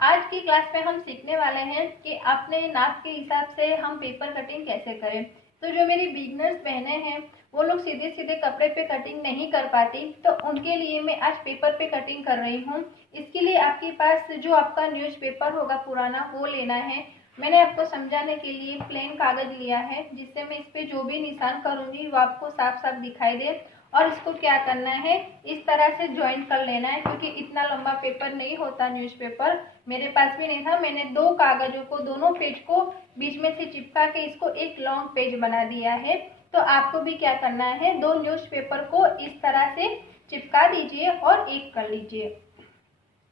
आज की क्लास में हम सीखने वाले हैं कि अपने नाप के हिसाब से हम पेपर कटिंग कैसे करें। तो जो मेरी बिगनर्स बहनें हैं वो लोग सीधे सीधे कपड़े पे कटिंग नहीं कर पाती, तो उनके लिए मैं आज पेपर पे कटिंग कर रही हूँ। इसके लिए आपके पास जो आपका न्यूज़पेपर होगा पुराना वो लेना है। मैंने आपको समझाने के लिए प्लेन कागज लिया है, जिससे मैं इस पे जो भी निशान करूँगी वो आपको साफ साफ दिखाई दे। और इसको क्या करना है, इस तरह से ज्वाइंट कर लेना है, क्योंकि इतना लंबा पेपर नहीं होता न्यूज़पेपर, मेरे पास भी नहीं था। मैंने दो कागजों को, दोनों पेज को बीच में से चिपका के इसको एक लॉन्ग पेज बना दिया है। तो आपको भी क्या करना है, दो न्यूज़पेपर को इस तरह से चिपका दीजिए और एक कर लीजिए।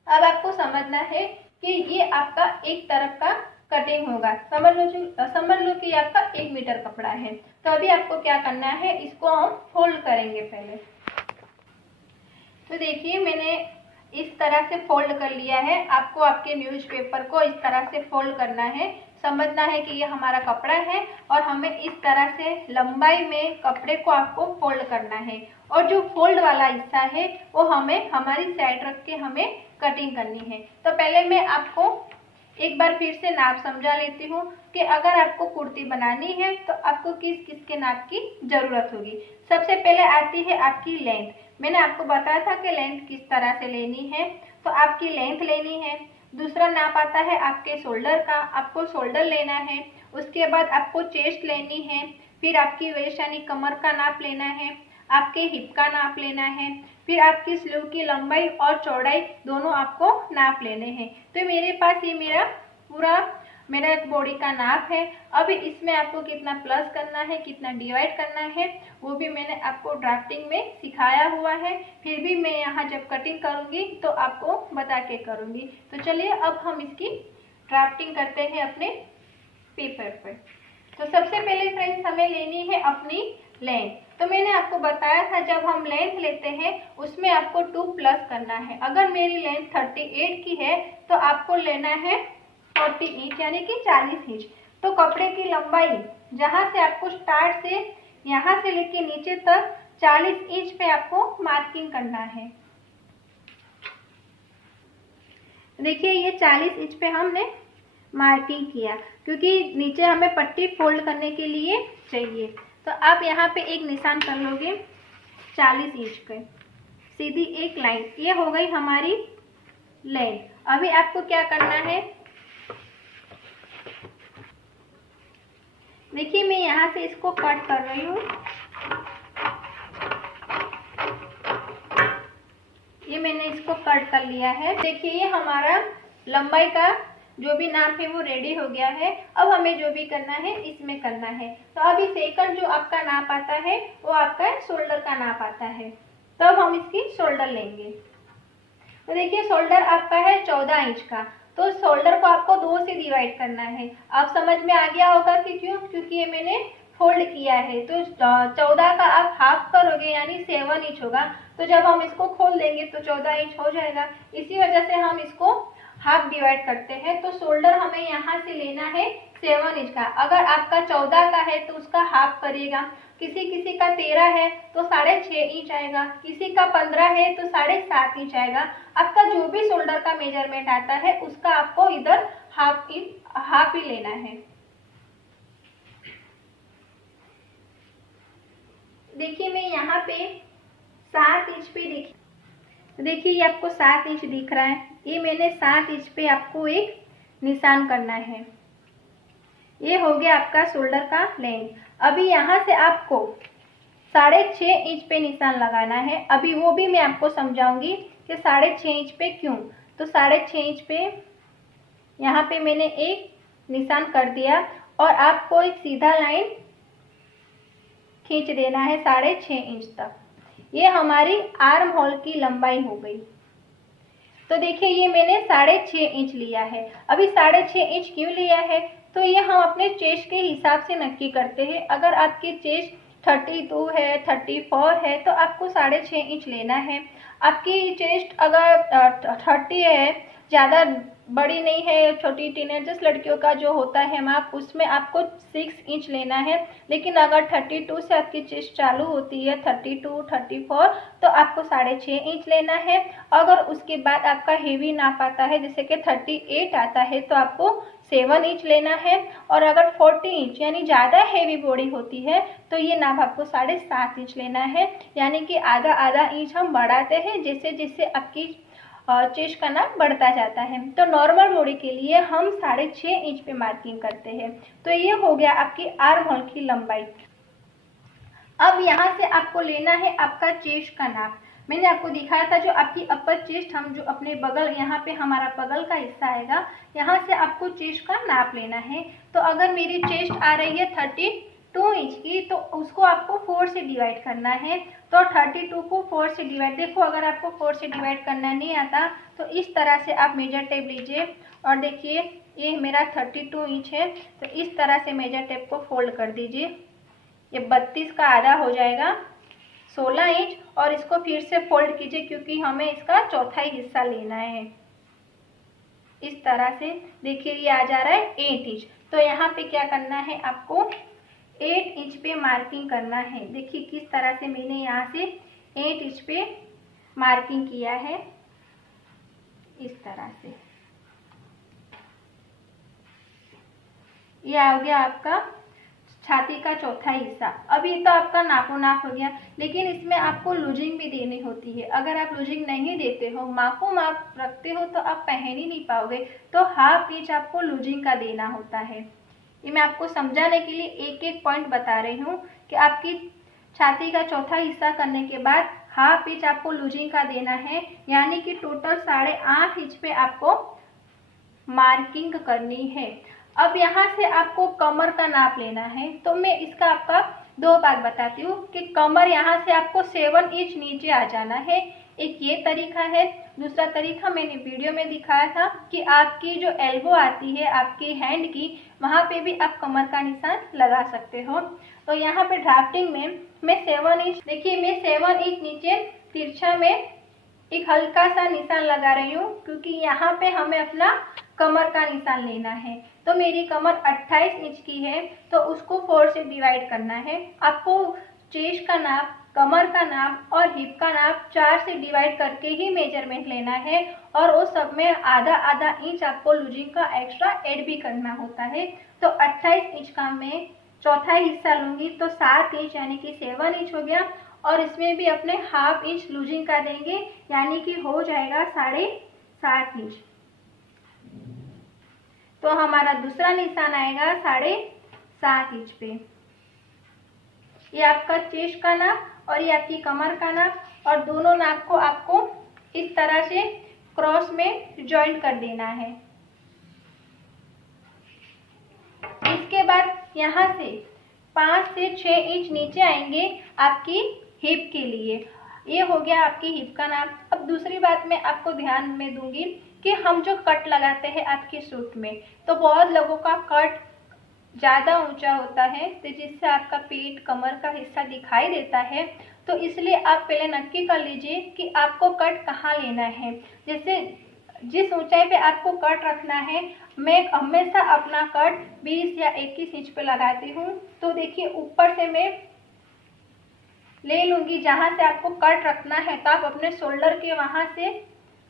अब आपको समझना है कि ये आपका एक तरफ का कटिंग होगा। समझ लो कि आपका 1 मीटर कपड़ा है। तो अभी आपको क्या करना है, इसको हम फोल्ड करेंगे पहले। तो देखिए मैंने इस तरह से फोल्ड कर लिया है। आपको आपके न्यूज़पेपर को इस तरह से फोल्ड करना है। समझना है कि ये हमारा कपड़ा है और हमें इस तरह से लंबाई में कपड़े को आपको फोल्ड करना है। और जो फोल्ड वाला हिस्सा है वो हमें हमारी साइड रख के हमें कटिंग करनी है। तो पहले मैं आपको एक बार फिर से नाप समझा लेती हूँ कि अगर आपको कुर्ती बनानी है तो आपको किस किस के नाप की जरूरत होगी। सबसे पहले आती है आपकी लेंथ। मैंने आपको बताया था कि लेंथ किस तरह से लेनी है, तो आपकी लेंथ लेनी है। दूसरा नाप आता है आपके शोल्डर का, आपको शोल्डर लेना है। उसके बाद आपको चेस्ट लेनी है, फिर आपकी वेस्ट यानी कमर का नाप लेना है, आपके हिप का नाप लेना है, फिर आपकी स्लीव की लंबाई और चौड़ाई दोनों आपको नाप लेने हैं। तो मेरे पास ये मेरा बॉडी का नाप है। अब इसमें आपको कितना प्लस करना है, कितना डिवाइड करना है, वो भी मैंने आपको ड्राफ्टिंग में सिखाया हुआ है। फिर भी मैं यहाँ जब कटिंग करूँगी तो आपको बता के करूँगी। तो चलिए अब हम इसकी ड्राफ्टिंग करते हैं अपने पेपर पर। तो सबसे पहले फ्रेंड्स हमें लेनी है अपनी लेंथ। तो मैंने आपको बताया था जब हम लेंथ लेते हैं उसमें आपको 2 प्लस करना है। अगर मेरी लेंथ 38 की है तो आपको लेना है 40 इंच यानी कि 40 इंच। तो कपड़े की लंबाई जहाँ से आपको स्टार्ट से यहाँ से लेके नीचे तक 40 इंच पे आपको मार्किंग करना है। देखिए ये 40 इंच पे हमने मार्किंग किया, क्योंकि नीचे हमें पट्टी फोल्ड करने के लिए चाहिए। तो आप यहाँ पे एक निशान कर लोगे 40 इंच पे, सीधी एक लाइन। ये हो गई हमारी लेंथ। अभी आपको क्या करना है, देखिए मैं यहाँ से इसको कट कर रही हूँ। ये मैंने इसको कट कर लिया है। देखिए ये हमारा लंबाई का जो भी नाप है वो रेडी हो गया है। अब हमें जो भी करना है इसमें करना है। तो अभी सेकंड जो आपका नाप आता है वो आपका शोल्डर का नाप आता है। तो अब हम इसकी शोल्डर लेंगे। तो देखिए शोल्डर आपका है 14 इंच का। तो शोल्डर को आपको 2 से डिवाइड करना है। आप समझ में आ गया होगा कि क्यों, क्योंकि ये मैंने फोल्ड किया है। तो 14 का आप हाफ करोगे यानी 7 इंच होगा। तो जब हम इसको खोल देंगे तो 14 इंच हो जाएगा। इसी वजह से हम इसको हाफ डिवाइड करते हैं। तो शोल्डर हमें यहाँ से लेना है 7 इंच का। अगर आपका 14 का है तो उसका हाफ करिएगा। किसी का 13 है तो 6.5 इंच आएगा, किसी का 15 है तो 7.5 इंच आएगा। आपका जो भी शोल्डर का मेजरमेंट आता है उसका आपको इधर हाफ ही लेना है। देखिए मैं यहाँ पे 7 इंच पे देखिए ये आपको 7 इंच दिख रहा है। ये मैंने 7 इंच पे आपको एक निशान करना है। ये हो गया आपका शोल्डर का लेंथ। अभी यहाँ से आपको 6.5 इंच पे निशान लगाना है। अभी वो भी मैं आपको समझाऊंगी कि 6.5 इंच पे क्यों। तो 6.5 इंच पे यहाँ पे मैंने एक निशान कर दिया और आपको एक सीधा लाइन खींच देना है 6.5 इंच तक। ये हमारी आर्म होल की लंबाई हो गई। तो देखिए ये मैंने 6.5 इंच लिया है। अभी 6.5 इंच क्यों लिया है, तो ये हम अपने चेस्ट के हिसाब से नक्की करते हैं। अगर आपकी चेस्ट 32 है, 34 है तो आपको 6.5 इंच लेना है। आपकी चेस्ट अगर 30 है, ज़्यादा बड़ी नहीं है, छोटी टीनेजर्स लड़कियों का जो होता है माप, उसमें आपको 6 इंच लेना है। लेकिन अगर 32 से आपकी चेस्ट चालू होती है, 32, 34, तो आपको 6.5 इंच लेना है। अगर उसके बाद आपका हेवी नाप आता है, जैसे कि 38 आता है, तो आपको 7 इंच लेना है। और अगर 40 इंच यानी ज़्यादा हेवी बॉडी होती है, तो ये नाप आपको 7.5 इंच लेना है। यानी कि आधा आधा इंच हम बढ़ाते हैं जैसे जैसे आपकी चेस्ट का नाप बढ़ता जाता है। तो नॉर्मल बॉडी के लिए हम 6.5 इंच पे मार्किंग करते हैं। तो ये हो गया आपकी आर्म होल की लंबाई। अब यहाँ से आपको लेना है आपका चेस्ट का नाप। मैंने आपको दिखाया था जो आपकी अपर चेस्ट, हम जो अपने बगल, यहाँ पे हमारा बगल का हिस्सा आएगा, यहाँ से आपको चेस्ट का नाप लेना है। तो अगर मेरी चेस्ट आ रही है 32 इंच की, तो उसको आपको 4 से डिवाइड करना है। तो 32 को 4 से डिवाइड, देखो अगर आपको 4 से डिवाइड करना नहीं आता तो इस तरह से आप मेजर टेप लीजिए और देखिए ये मेरा 32 इंच है, तो इस तरह से मेजर टेप को फोल्ड कर दीजिए। ये 32 का आधा हो जाएगा 16 इंच, और इसको फिर से फोल्ड कीजिए क्योंकि हमें इसका चौथाई हिस्सा लेना है। इस तरह से देखिए ये आ जा रहा है 8 इंच। तो यहाँ पे क्या करना है, आपको 8 इंच पे मार्किंग करना है। देखिए किस तरह से मैंने यहाँ से 8 इंच पे मार्किंग किया है, इस तरह से। ये हो गया आपका छाती का चौथा हिस्सा। अब ये तो आपका नापो नाप हो गया, लेकिन इसमें आपको लूजिंग भी देनी होती है। अगर आप लूजिंग नहीं देते हो, मापो माप रखते हो, तो आप पहन ही नहीं पाओगे। तो हाफ इंच आपको लूजिंग का देना होता है। ये मैं आपको समझाने के लिए एक एक पॉइंट बता रही हूँ कि आपकी छाती का चौथा हिस्सा करने के बाद हाफ इंच आपको लूजिंग का देना है, यानी कि टोटल 8.5 इंच पे आपको मार्किंग करनी है। अब यहाँ से आपको कमर का नाप लेना है। तो मैं इसका आपका 2 बात बताती हूँ कि कमर यहाँ से आपको 7 इंच नीचे आ जाना है। एक ये तरीका है। दूसरा तरीका मैंने वीडियो में दिखाया था कि आपकी जो एल्बो आती है आपकी हैंड की, वहाँ पे भी आप कमर का निशान लगा सकते हो। तो यहाँ पे ड्राफ्टिंग में मैं 7 इंच, देखिए मैं 7 इंच नीचे तिरछा में एक हल्का सा निशान लगा रही हूँ, क्योंकि यहाँ पे हमें अपना कमर का निशान लेना है। तो मेरी कमर 28 इंच की है, तो उसको 4 से डिवाइड करना है। आपको चेस्ट का नाप, कमर का नाप और हिप का नाप 4 से डिवाइड करके ही मेजरमेंट लेना है, और वो सब में आधा आधा इंच आपको लूजिंग का एक्स्ट्रा ऐड भी करना होता है। तो 28 इंच का मैं चौथा हिस्सा लूंगी, तो 7 इंच यानी कि 7 इंच हो गया, और इसमें भी अपने हाफ इंच लूजिंग का देंगे, यानी कि हो जाएगा 7.5 इंच। तो हमारा दूसरा निशान आएगा 7.5 इंच पे। ये आपका चेस्ट का नाप और ये आपकी कमर का नाप, और दोनों नाप को आपको इस तरह से क्रॉस में जॉइंट कर देना है। इसके बाद यहाँ से 5 से 6 इंच नीचे आएंगे आपकी हिप के लिए। ये हो गया आपकी हिप का नाप। अब दूसरी बात मैं आपको ध्यान में दूंगी कि हम जो कट लगाते हैं आपके सूट में, तो बहुत लोगों का कट ज़्यादा ऊंचा होता है, तो जिससे आपका पेट, कमर का हिस्सा दिखाई देता है। तो इसलिए आप पहले नक्की कर लीजिए कि आपको कट कहाँ लेना है। जैसे जिस ऊंचाई पे आपको कट रखना है, मैं हमेशा अपना कट 20 या 21 इंच पे लगाती हूँ। तो देखिए ऊपर से मैं ले लूँगी जहाँ से आपको कट रखना है, तो आप अपने शोल्डर के वहाँ से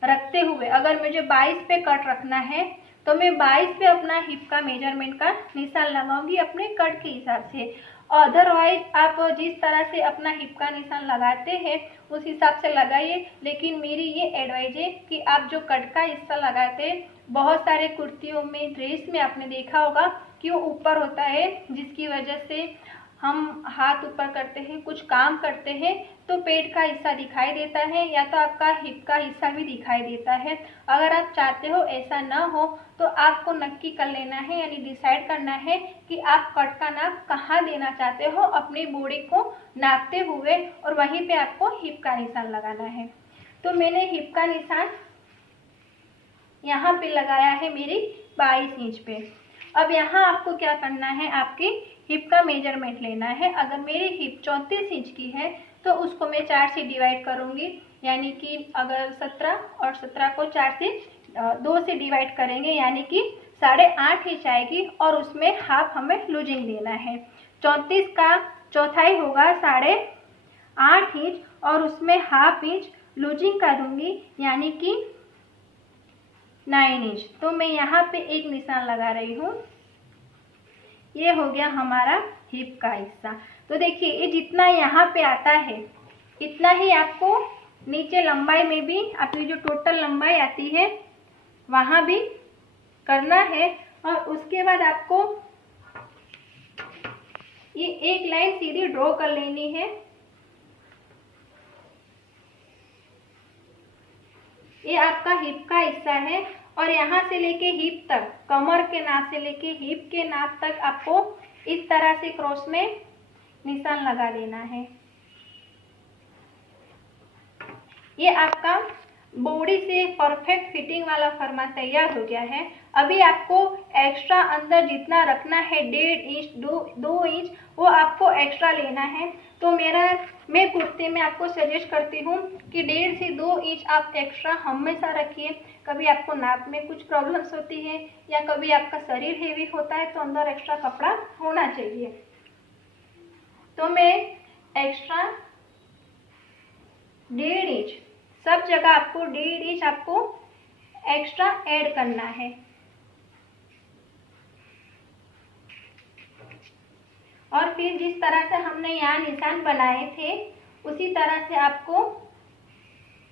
रखते हुए, अगर मुझे 22 पे कट रखना है तो मैं 22 पे अपना हिप का मेजरमेंट का निशान लगाऊंगी अपने कट के हिसाब से। अदरवाइज आप जिस तरह से अपना हिप का निशान लगाते हैं उस हिसाब से लगाइए। लेकिन मेरी ये एडवाइज है कि आप जो कट का हिस्सा लगाते हैं, बहुत सारे कुर्तियों में, ड्रेस में आपने देखा होगा कि वो ऊपर होता है, जिसकी वजह से हम हाथ ऊपर करते हैं, कुछ काम करते हैं, तो पेट का हिस्सा दिखाई देता है या तो आपका हिप का हिस्सा भी दिखाई देता है। अगर आप चाहते हो ऐसा ना हो, तो आपको नक्की कर लेना है, यानी डिसाइड करना है कि आप कट का नाप कहाँ देना चाहते हो अपनी बॉडी को नापते हुए, और वहीं पे आपको हिप का निशान लगाना है। तो मैंने हिप का निशान यहाँ पे लगाया है मेरी 22 इंच पे। अब यहाँ आपको क्या करना है, आपकी हिप का मेजरमेंट लेना है। अगर मेरी हिप 34 इंच की है तो उसको मैं 4 से डिवाइड करूँगी, यानी कि अगर 17 और 17 को 4 से 2 से डिवाइड करेंगे यानी कि 8.5 इंच आएगी और उसमें हाफ हमें लूजिंग देना है। 34 का चौथाई होगा 8.5 इंच और उसमें हाफ इंच लूजिंग का दूंगी यानी कि 9 इंच। तो मैं यहाँ पे एक निशान लगा रही हूँ। ये हो गया हमारा हिप का हिस्सा। तो देखिए ये जितना यहाँ पे आता है इतना ही आपको नीचे लंबाई में भी आपकी जो टोटल लंबाई आती है वहाँ भी करना है। और उसके बाद आपको ये एक लाइन सीधी ड्रॉ कर लेनी है। ये आपका हिप का हिस्सा है और यहाँ से लेके हिप तक, कमर के नाप से लेके हिप के नाप तक आपको इस तरह से क्रॉस में निशान लगा देना है। ये आपका बॉडी से परफेक्ट फिटिंग वाला फर्मा तैयार हो गया है। अभी आपको एक्स्ट्रा अंदर जितना रखना है 1.5 इंच 2 इंच वो आपको एक्स्ट्रा लेना है। तो मैं कुर्ते में आपको सजेस्ट करती हूँ कि 1.5 से 2 इंच आप एक्स्ट्रा हमेशा रखिए। कभी आपको नाप में कुछ प्रॉब्लम्स होती है या कभी आपका शरीर हेवी होता है तो अंदर एक्स्ट्रा कपड़ा होना चाहिए। तो मैं एक्स्ट्रा 1.5 इंच सब जगह आपको 1.5 इंच आपको एक्स्ट्रा ऐड करना है। और फिर जिस तरह से हमने यहाँ निशान बनाए थे उसी तरह से आपको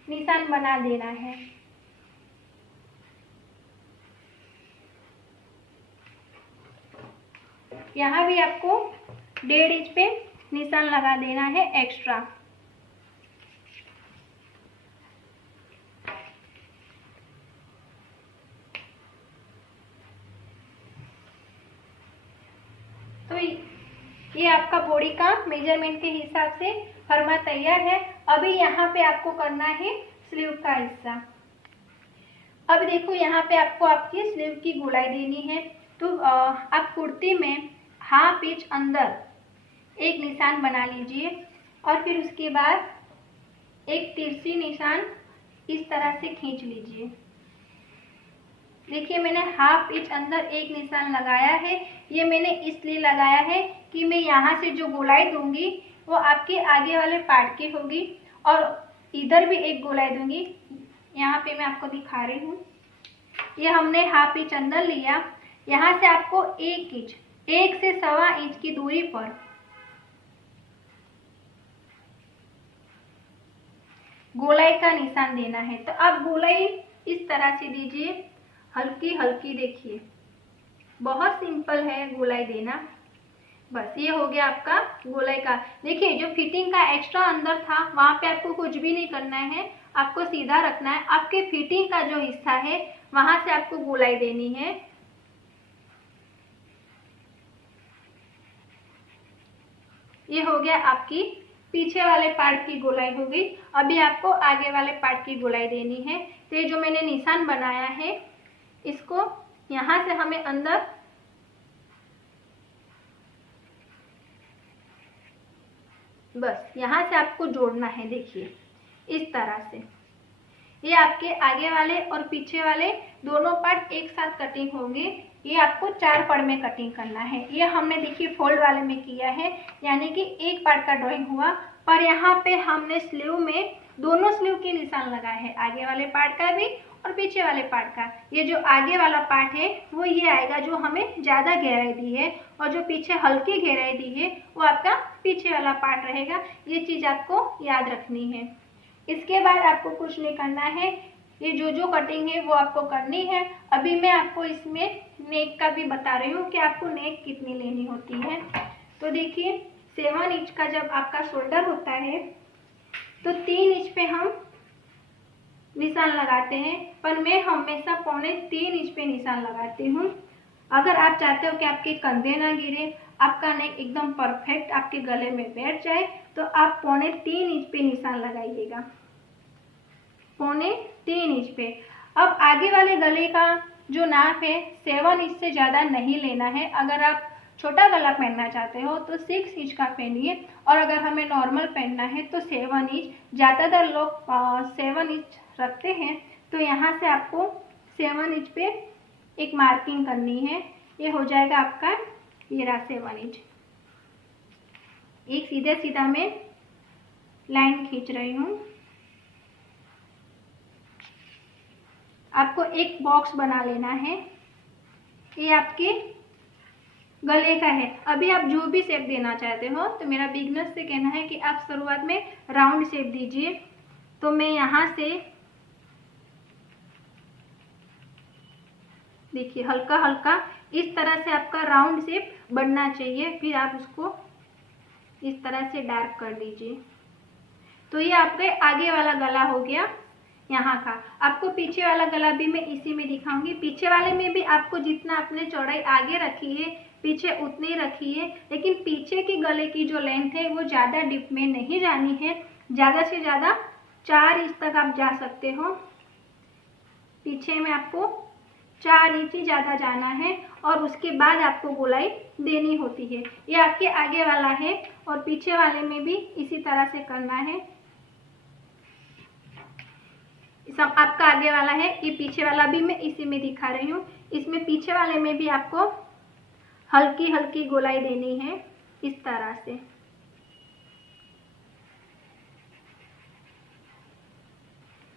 निशान बना देना है। यहाँ भी आपको 1.5 इंच पे निशान लगा देना है एक्स्ट्रा। तो ये आपका बॉडी का मेजरमेंट के हिसाब से फर्मा तैयार है। अभी यहाँ पे आपको करना है स्लीव का हिस्सा। अब देखो यहाँ पे आपको आपकी स्लीव की गोलाई देनी है। तो आप कुर्ती में हाफ इंच अंदर एक निशान बना लीजिए और फिर उसके बाद एक तिरछी निशान इस तरह से खींच लीजिए। देखिए मैंने हाफ इंच अंदर एक निशान लगाया है। ये मैंने इसलिए लगाया है कि मैं यहाँ से जो गोलाई दूंगी वो आपके आगे वाले पार्ट की होगी और इधर भी एक गोलाई दूंगी। यहाँ पे मैं आपको दिखा रही हूँ। ये हमने हाफ इंच अंदर लिया। यहाँ से आपको 1 इंच 1 से 1.25 इंच की दूरी पर गोलाई का निशान देना है। तो आप गोलाई इस तरह से दीजिए, हल्की हल्की। देखिए बहुत सिंपल है गोलाई देना। बस ये हो गया आपका गोलाई का। देखिए जो फिटिंग का एक्स्ट्रा अंदर था वहां पे आपको कुछ भी नहीं करना है, आपको सीधा रखना है। आपके फिटिंग का जो हिस्सा है वहां से आपको गोलाई देनी है। ये हो गया आपकी पीछे वाले पार्ट की गोलाई हो गई। अभी आपको आगे वाले पार्ट की गोलाई देनी है। तो ये जो मैंने निशान बनाया है इसको यहाँ से हमें अंदर बस यहाँ से आपको जोड़ना है। देखिए इस तरह से ये आपके आगे वाले और पीछे वाले दोनों पार्ट एक साथ कटिंग होंगे। ये आपको 4 पार्ट में कटिंग करना है। ये हमने देखिए फोल्ड वाले में किया है यानी कि एक पार्ट का ड्राइंग हुआ। पर यहाँ पे हमने स्लीव में दोनों स्लीव के निशान लगाए हैं, आगे वाले पार्ट का भी और पीछे वाले पार्ट का। ये जो आगे वाला पार्ट है वो ये आएगा जो हमें ज़्यादा गहराई दी है और जो पीछे हल्की गहराई दी है वो आपका पीछे वाला पार्ट रहेगा। ये चीज़ आपको याद रखनी है। इसके बाद आपको कुछ नहीं करना है। ये जो कटिंग है वो आपको करनी है। अभी मैं आपको इसमें नेक का भी बता रही हूँ कि आपको नेक कितनी लेनी होती है। तो देखिए 7 इंच का जब आपका शोल्डर होता है तो 3 इंच पे हम निशान लगाते हैं, पर मैं हमेशा 3.25 इंच पे निशान लगाती हूँ। अगर आप चाहते हो कि आपके कंधे ना गिरे, आपका नेक एकदम परफेक्ट आपके गले में बैठ जाए तो आप 3.25 इंच पे निशान लगाइएगा, 3.25 इंच पे। अब आगे वाले गले का जो नाप है 7 इंच से ज़्यादा नहीं लेना है। अगर आप छोटा गला पहनना चाहते हो तो 6 इंच का पहनिए और अगर हमें नॉर्मल पहनना है तो 7 इंच। ज़्यादातर लोग 7 इंच रखते हैं तो यहाँ से आपको 7 इंच पे एक मार्किंग करनी है। ये हो जाएगा आपका, ये रहा 7 इंच। एक सीधे सीधा मैं लाइन खींच रही हूँ। आपको एक बॉक्स बना लेना है। ये आपके गले का है। अभी आप जो भी शेप देना चाहते हो, तो मेरा बिगनर्स से कहना है कि आप शुरुआत में राउंड शेप दीजिए। तो मैं यहाँ से देखिए हल्का हल्का इस तरह से आपका राउंड शेप बनना चाहिए। फिर आप उसको इस तरह से डार्क कर दीजिए। तो ये आपके आगे वाला गला हो गया यहाँ का। आपको पीछे वाला गला भी मैं इसी में दिखाऊंगी। पीछे वाले में भी आपको जितना आपने चौड़ाई आगे रखी है, पीछे उतनी रखी है, लेकिन पीछे के गले की जो लेंथ है वो ज़्यादा डीप में नहीं जानी है। ज़्यादा से ज़्यादा 4 इंच तक आप जा सकते हो। पीछे में आपको 4 इंच ही ज़्यादा जाना है और उसके बाद आपको गोलाई देनी होती है। ये आपके आगे वाला है और पीछे वाले में भी इसी तरह से करना है। सब आपका आगे वाला है, ये पीछे वाला भी मैं इसी में दिखा रही हूँ। इसमें पीछे वाले में भी आपको हल्की हल्की गोलाई देनी है इस तरह से।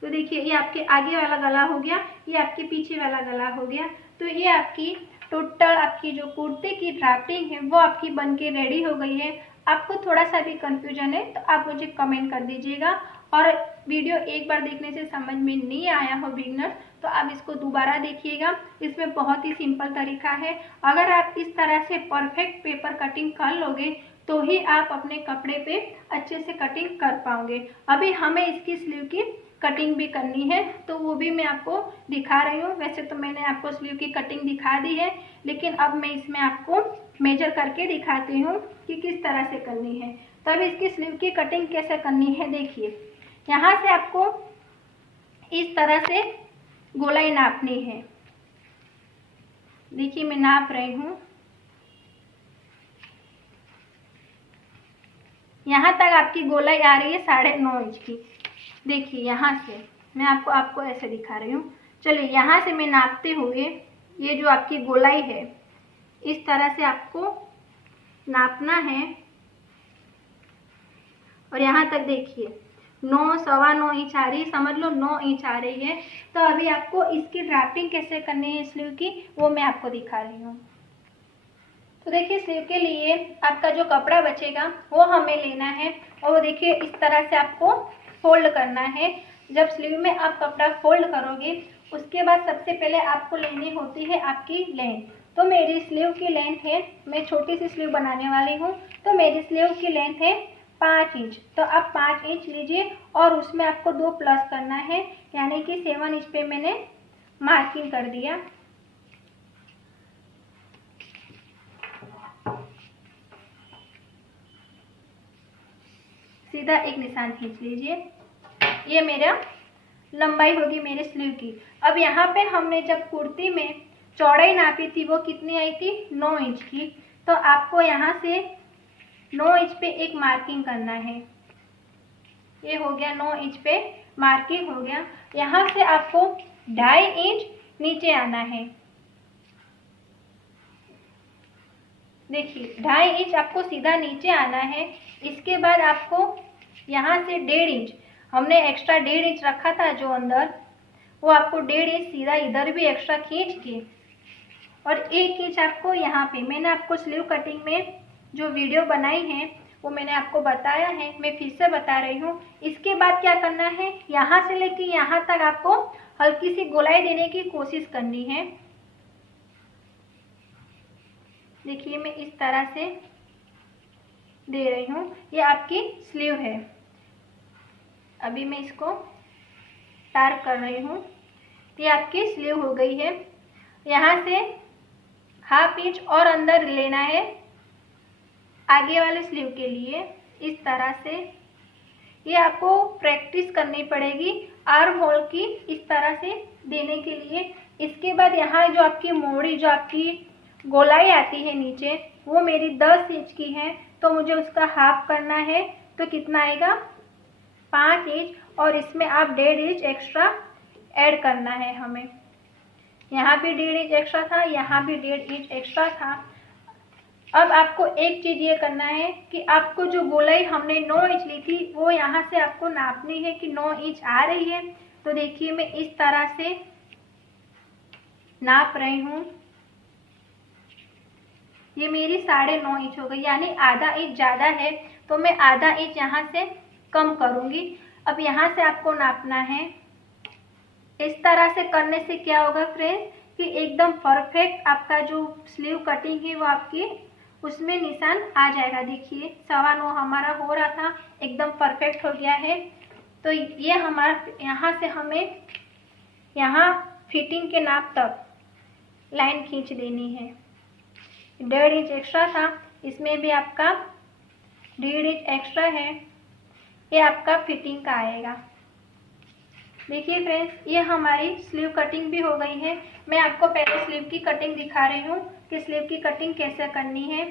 तो देखिए ये आपके आगे वाला गला हो गया, ये आपके पीछे वाला गला हो गया। तो ये आपकी टोटल आपकी जो कुर्ते की ड्राफ्टिंग है वो आपकी बनके रेडी हो गई है। आपको थोड़ा सा भी कंफ्यूजन है तो आप मुझे कमेंट कर दीजिएगा। और वीडियो एक बार देखने से समझ में नहीं आया हो बिगनर्स, तो आप इसको दोबारा देखिएगा। इसमें बहुत ही सिंपल तरीका है। अगर आप इस तरह से परफेक्ट पेपर कटिंग कर लोगे तो ही आप अपने कपड़े पे अच्छे से कटिंग कर पाओगे। अभी हमें इसकी स्लीव की कटिंग भी करनी है, तो वो भी मैं आपको दिखा रही हूँ। वैसे तो मैंने आपको स्लीव की कटिंग दिखा दी है, लेकिन अब मैं इसमें आपको मेजर करके दिखाती हूँ कि किस तरह से करनी है। तब इसकी स्लीव की कटिंग कैसे करनी है, देखिए यहाँ से आपको इस तरह से गोलाई नापनी है। देखिए मैं नाप रही हूँ। यहाँ तक आपकी गोलाई आ रही है 9.5 इंच की। देखिए यहाँ से मैं आपको ऐसे दिखा रही हूँ। चलिए यहाँ से मैं नापते हुए ये जो आपकी गोलाई है इस तरह से आपको नापना है। और यहाँ तक देखिए 9, 9.25 इंच आ रही है, समझ लो 9 इंच आ रही है। तो अभी आपको इसकी ड्राफ्टिंग कैसे करनी है स्लीव की, वो मैं आपको दिखा रही हूँ। तो देखिए स्लीव के लिए आपका जो कपड़ा बचेगा वो हमें लेना है और वो देखिए इस तरह से आपको फोल्ड करना है। जब स्लीव में आप कपड़ा फोल्ड करोगे उसके बाद सबसे पहले आपको लेनी होती है आपकी लेंथ। तो मेरी स्लीव की लेंथ है, मैं छोटी सी स्लीव बनाने वाली हूँ, तो मेरी स्लीव की लेंथ है 5 इंच। तो आप 5 इंच लीजिए और उसमें आपको 2 प्लस करना है, यानी कि 7 इंच पे मैंने मार्किंग कर दिया। सीधा एक निशान खींच लीजिए। ये मेरा लंबाई होगी मेरे स्लीव की। अब यहाँ पे हमने जब कुर्ती में चौड़ाई नापी थी वो कितनी आई थी, 9 इंच की। तो आपको यहाँ से 9 इंच पे एक मार्किंग करना है। ये हो गया 9 इंच पे मार्किंग हो गया। यहाँ से आपको 2.5 इंच नीचे आना है। देखिए 2.5 इंच आपको सीधा नीचे आना है। इसके बाद आपको यहाँ से 1.5 इंच, हमने एक्स्ट्रा 1.5 इंच रखा था जो अंदर, वो आपको 1.5 इंच सीधा इधर भी एक्स्ट्रा खींच के और 1 इंच आपको यहाँ पे, मैंने आपको स्लीव कटिंग में जो वीडियो बनाई है वो मैंने आपको बताया है, मैं फिर से बता रही हूँ। इसके बाद क्या करना है, यहाँ से लेके यहाँ तक आपको हल्की सी गोलाई देने की कोशिश करनी है। देखिए मैं इस तरह से दे रही हूँ। ये आपकी स्लीव है। अभी मैं इसको टार्क कर रही हूँ। ये आपकी स्लीव हो गई है। यहाँ से 1/2 इंच और अंदर लेना है आगे वाले स्लीव के लिए, इस तरह से। ये आपको प्रैक्टिस करनी पड़ेगी आर्म होल की इस तरह से देने के लिए। इसके बाद यहाँ जो आपकी मोड़ी, जो आपकी गोलाई आती है नीचे, वो मेरी 10 इंच की है, तो मुझे उसका हाफ करना है। तो कितना आएगा, 5 इंच, और इसमें आप 1.5 इंच एक्स्ट्रा ऐड करना है हमें। यहाँ भी 1.5 इंच एक्स्ट्रा था, यहाँ भी 1.5 इंच एक्स्ट्रा था। अब आपको एक चीज ये करना है कि आपको जो गोलाई हमने 9 इंच ली थी वो यहाँ से आपको नापनी है कि 9 इंच आ रही है। तो देखिए मैं इस तरह से नाप रही हूँ। ये मेरी 9.5 इंच हो गई, यानी आधा इंच ज़्यादा है तो मैं आधा इंच यहाँ से कम करूँगी। अब यहाँ से आपको नापना है। इस तरह से करने से क्या होगा फ्रेंड्स कि एकदम परफेक्ट आपका जो स्लीव कटिंग है वो आपकी उसमें निशान आ जाएगा। देखिए 9.25 हमारा हो रहा था, एकदम परफेक्ट हो गया है। तो ये हमारा यहाँ से हमें यहाँ फिटिंग के नाप तक लाइन खींच देनी है। 1.5 इंच एक्स्ट्रा था, इसमें भी आपका 1.5 इंच एक्स्ट्रा है, ये आपका फिटिंग का आएगा। देखिए फ्रेंड्स ये हमारी स्लीव कटिंग भी हो गई है। मैं आपको पहले स्लीव की कटिंग दिखा रही हूँ कि स्लीव की कटिंग कैसे करनी है।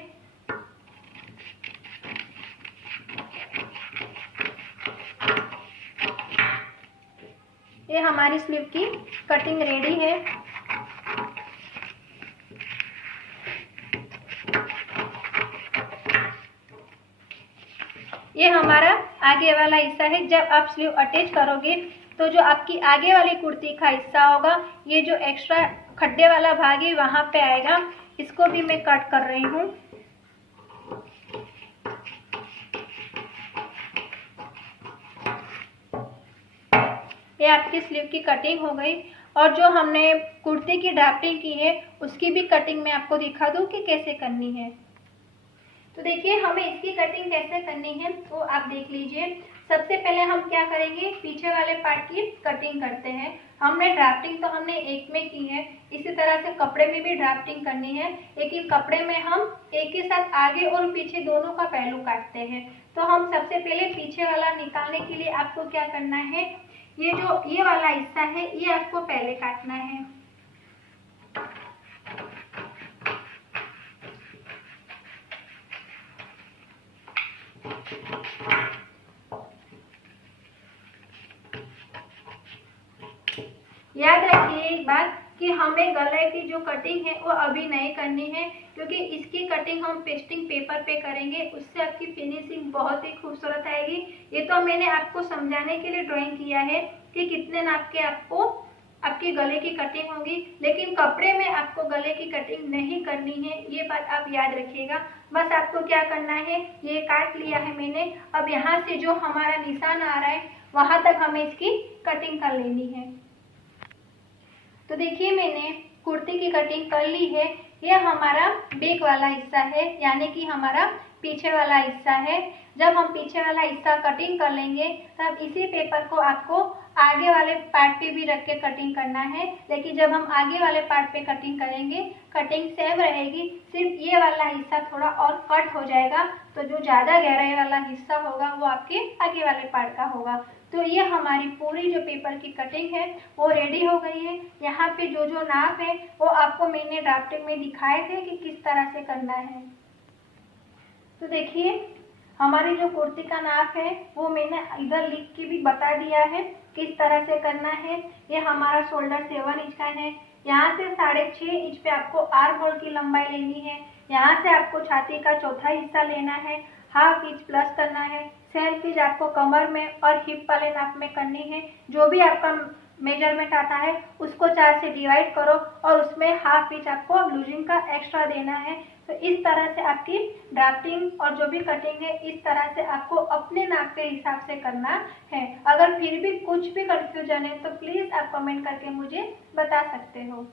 ये हमारी स्लीव की कटिंग रेडी है। ये हमारा आगे वाला हिस्सा है। जब आप स्लीव अटैच करोगे तो जो आपकी आगे वाली कुर्ती का हिस्सा होगा, ये जो एक्स्ट्रा खड्डे वाला भाग है वहां पे आएगा। इसको भी मैं कट कर रही हूँ। ये आपकी स्लीव की कटिंग हो गई। और जो हमने कुर्ती की ड्राफ्टिंग की है उसकी भी कटिंग मैं आपको दिखा दूँ कि कैसे करनी है। तो देखिए हमें इसकी कटिंग कैसे करनी है वो आप देख लीजिए। सबसे पहले हम क्या करेंगे, पीछे वाले पार्ट की कटिंग करते हैं। हमने ड्राफ्टिंग तो हमने एक में की है, इसी तरह से कपड़े में भी ड्राफ्टिंग करनी है, लेकिन कपड़े में हम एक ही साथ आगे और पीछे दोनों का पहलू काटते हैं। तो हम सबसे पहले पीछे वाला निकालने के लिए आपको क्या करना है, ये जो ये वाला हिस्सा है ये आपको पहले काटना है। याद रखिए एक बात कि हमें गले की जो कटिंग है वो अभी नहीं करनी है, क्योंकि इसकी कटिंग हम पेस्टिंग पेपर पे करेंगे, उससे आपकी फिनिशिंग बहुत ही खूबसूरत आएगी। ये तो मैंने आपको समझाने के लिए ड्राइंग किया है कि कितने नाप के आपको आपके गले की कटिंग होगी, लेकिन कपड़े में आपको गले की कटिंग नहीं करनी है, ये बात आप याद रखिएगा। बस आपको क्या करना है, ये काट लिया है मैंने। अब यहाँ से जो हमारा निशान आ रहा है वहां तक हमें इसकी कटिंग कर लेनी है। तो देखिए मैंने कुर्ती की कटिंग कर ली है। यह हमारा बैक वाला हिस्सा है, यानी कि हमारा पीछे वाला हिस्सा है। जब हम पीछे वाला हिस्सा कटिंग कर लेंगे तब इसी पेपर को आपको आगे वाले पार्ट पे भी रख के कटिंग करना है, लेकिन जब हम आगे वाले पार्ट पे कटिंग करेंगे कटिंग सेम रहेगी, सिर्फ ये वाला हिस्सा थोड़ा और कट हो जाएगा। तो जो ज़्यादा गहराई वाला हिस्सा होगा वो आपके आगे वाले पार्ट का होगा। तो ये हमारी पूरी जो पेपर की कटिंग है वो रेडी हो गई है। यहाँ पे जो जो नाप है वो आपको मैंने ड्राफ्टिंग में दिखाए थे कि किस तरह से करना है। तो देखिए हमारी जो कुर्ती का नाप है वो मैंने इधर लिख के भी बता दिया है किस तरह से करना है। ये हमारा शोल्डर 7 इंच का है। यहाँ से 6.5 इंच पे आपको आर्म होल की लंबाई लेनी है। यहाँ से आपको छाती का चौथा हिस्सा लेना है, ½ इंच प्लस करना है। सेम चीज आपको कमर में और हिप वाले नाप में करनी है। जो भी आपका मेजरमेंट आता है उसको 4 से डिवाइड करो और उसमें ½ इंच आपको लूजिंग का एक्स्ट्रा देना है। तो इस तरह से आपकी ड्राफ्टिंग और जो भी कटिंग है इस तरह से आपको अपने नाप के हिसाब से करना है। अगर फिर भी कुछ भी कंफ्यूजन है तो प्लीज आप कमेंट करके मुझे बता सकते हो।